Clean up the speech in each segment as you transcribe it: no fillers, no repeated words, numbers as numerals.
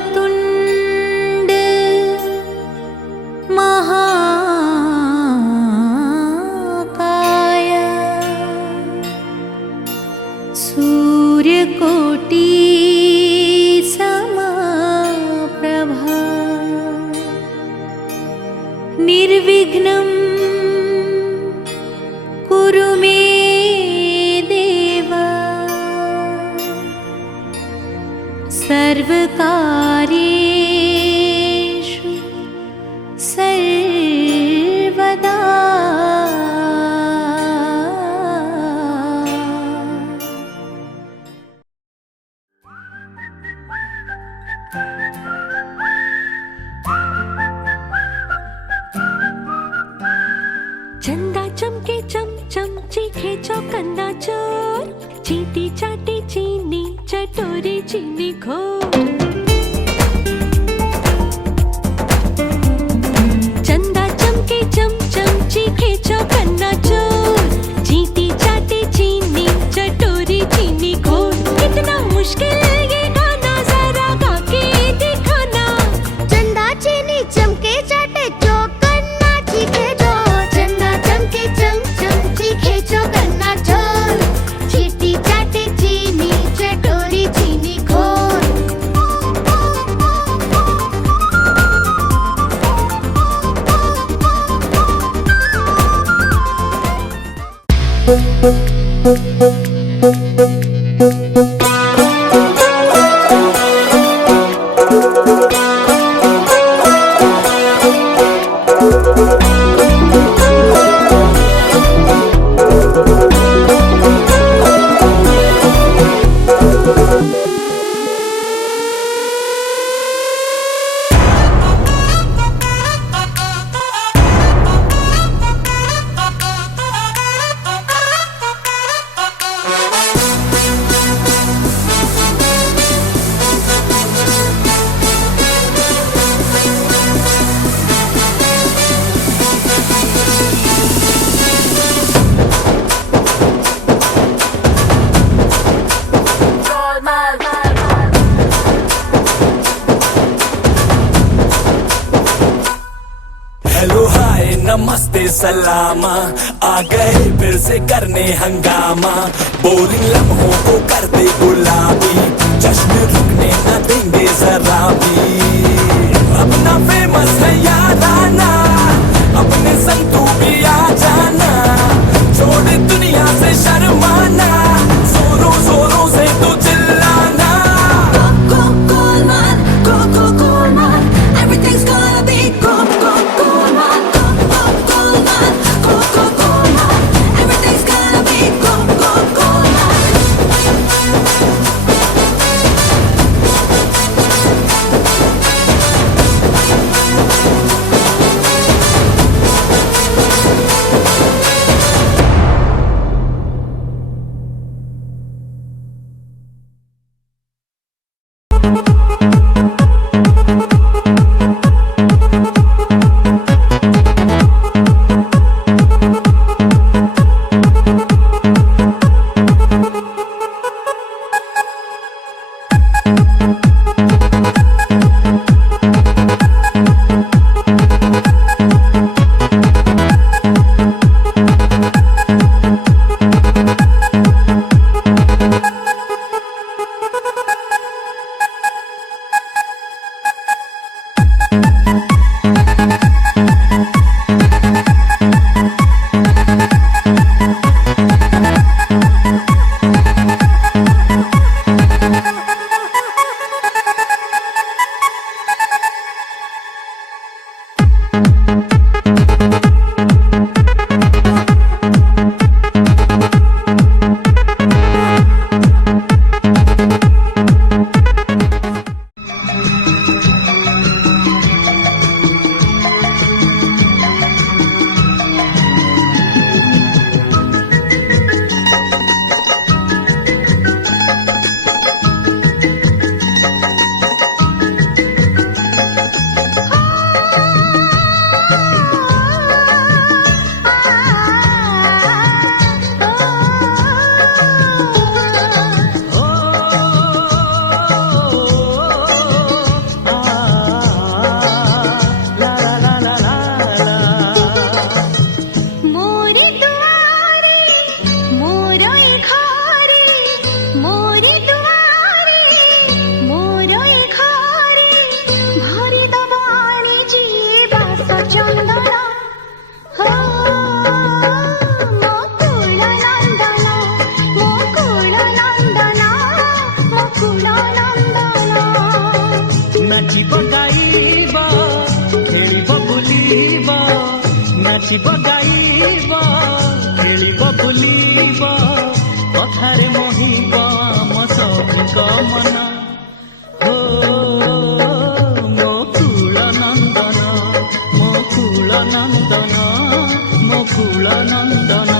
वक्रतुंड महाकाय सूर्यकोटि समप्रभा निर्विघ्नं कुरु मे देव सर्वकार्येषु सर्वदा। चंदा चमके चम चम चीखे चौकन्ना चोर चीटी चाटी चीनी चटोरी चीनी खोर। चंदा चमके चम चम चीखे चौकन्ना चोर चीटी चाटी चीनी चटोरी चीनी खोर। कितना मुश्किल ये गाना जरा गा के दिखाना। चंदा चीनी चमके चाटे चौकन्ना चीखे चोर। चंदा चमके चम चम चीखे चौकन्ना चोर चीटी चाटे चीनी चटोरी चीनी खोर। हेलो हाय नमस्ते सलामा आ गए फिर से करने हंगामा। बोरिंग लम्हों को कर दे गुलाबी जश्न रुकने न देंगे जरा भी। अपना फेमस है याराना अपने संग तू भी आ जाना। छोड़ दुनिया से शर्माना जोरों जोरों से तू चिल्लाना। Everything's gonna be Goldman. Everything's gonna be Goldman. नाचिब गाइब खेलिब बुलिब कथारे मोहिब आम सबुक मन हो मो कुल नंदन मो कुल नंदन मो कुल नंदन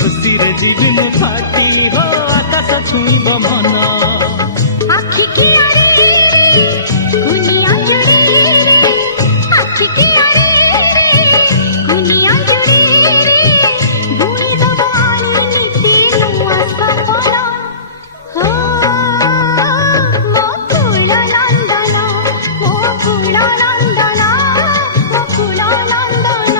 खुशी रे जीवन फाटी हो आकाश छुईब मन आखि की आरे गुनिया जुड़ी आखि की आरे गुनिया जुड़ी भूल दबाई नीति नुआ सपना हो मो कुल नंदन मो कुल नंदन मो कुल नंदन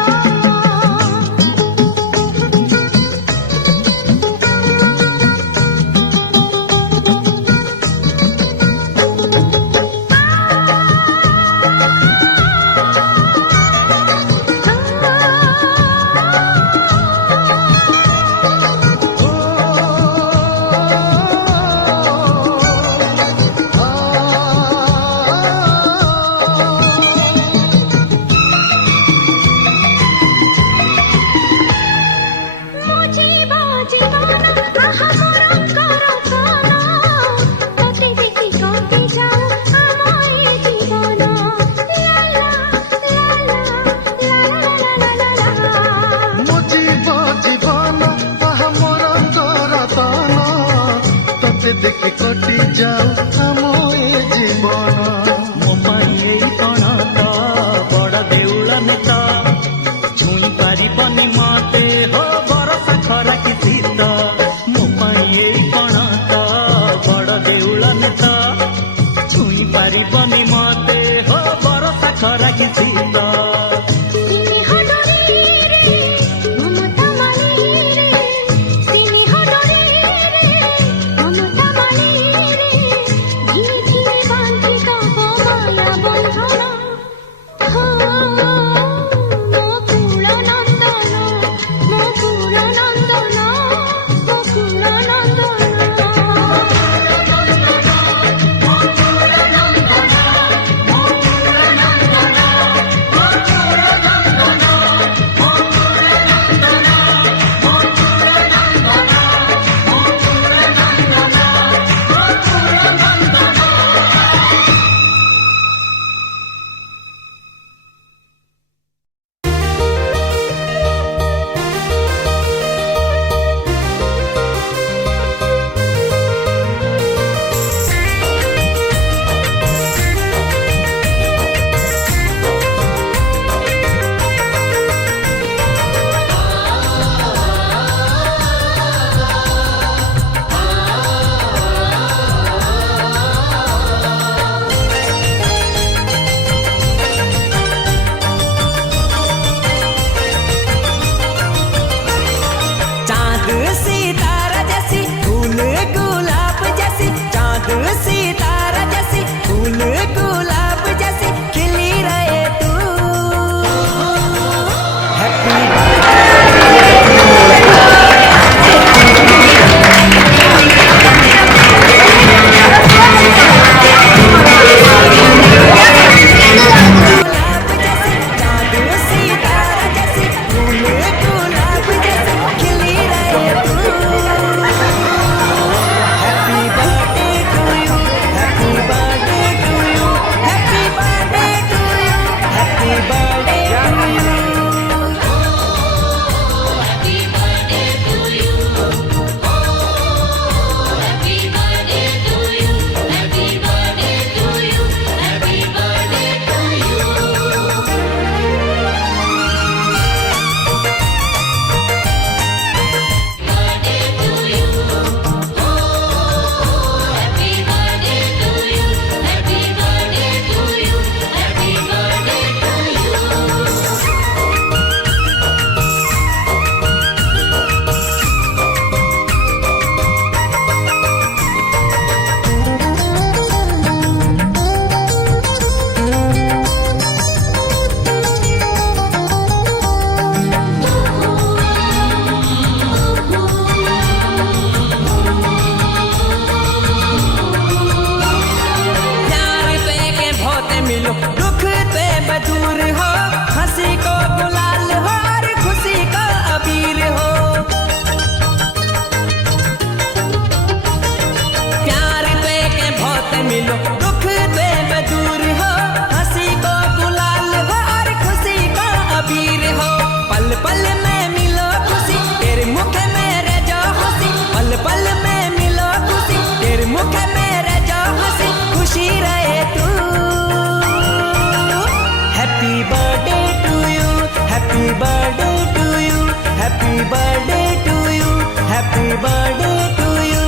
happy birthday to you, happy birthday to you.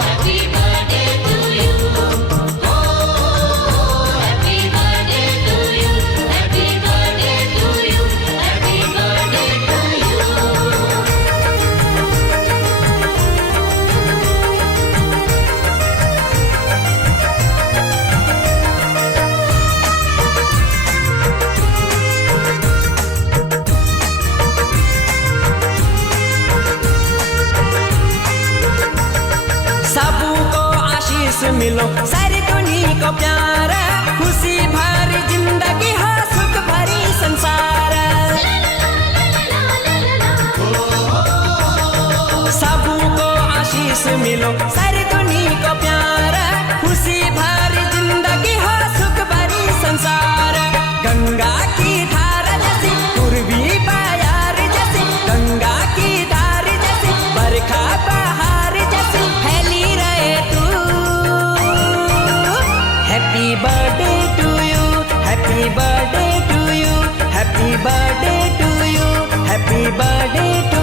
Happy birthday to you, happy birthday to you, happy birthday to you, happy birthday to you. सबको आशीष मिलो, सारी दुनिया को प्यार, खुशी भरी जिंदगी हो, सुख भरी संसार। सबको आशीष मिलो, सारी दुनिया को प्यार, खुशी भरी जिंदगी हो, सुख भरी संसार। गंगा की धार जैसी, पूर्वी बयार जैसी, गंगा की धार जैसी, बरखा बहार जैसी फैली रहे तू। Happy birthday to you, happy birthday to you, happy birthday to you, happy birthday to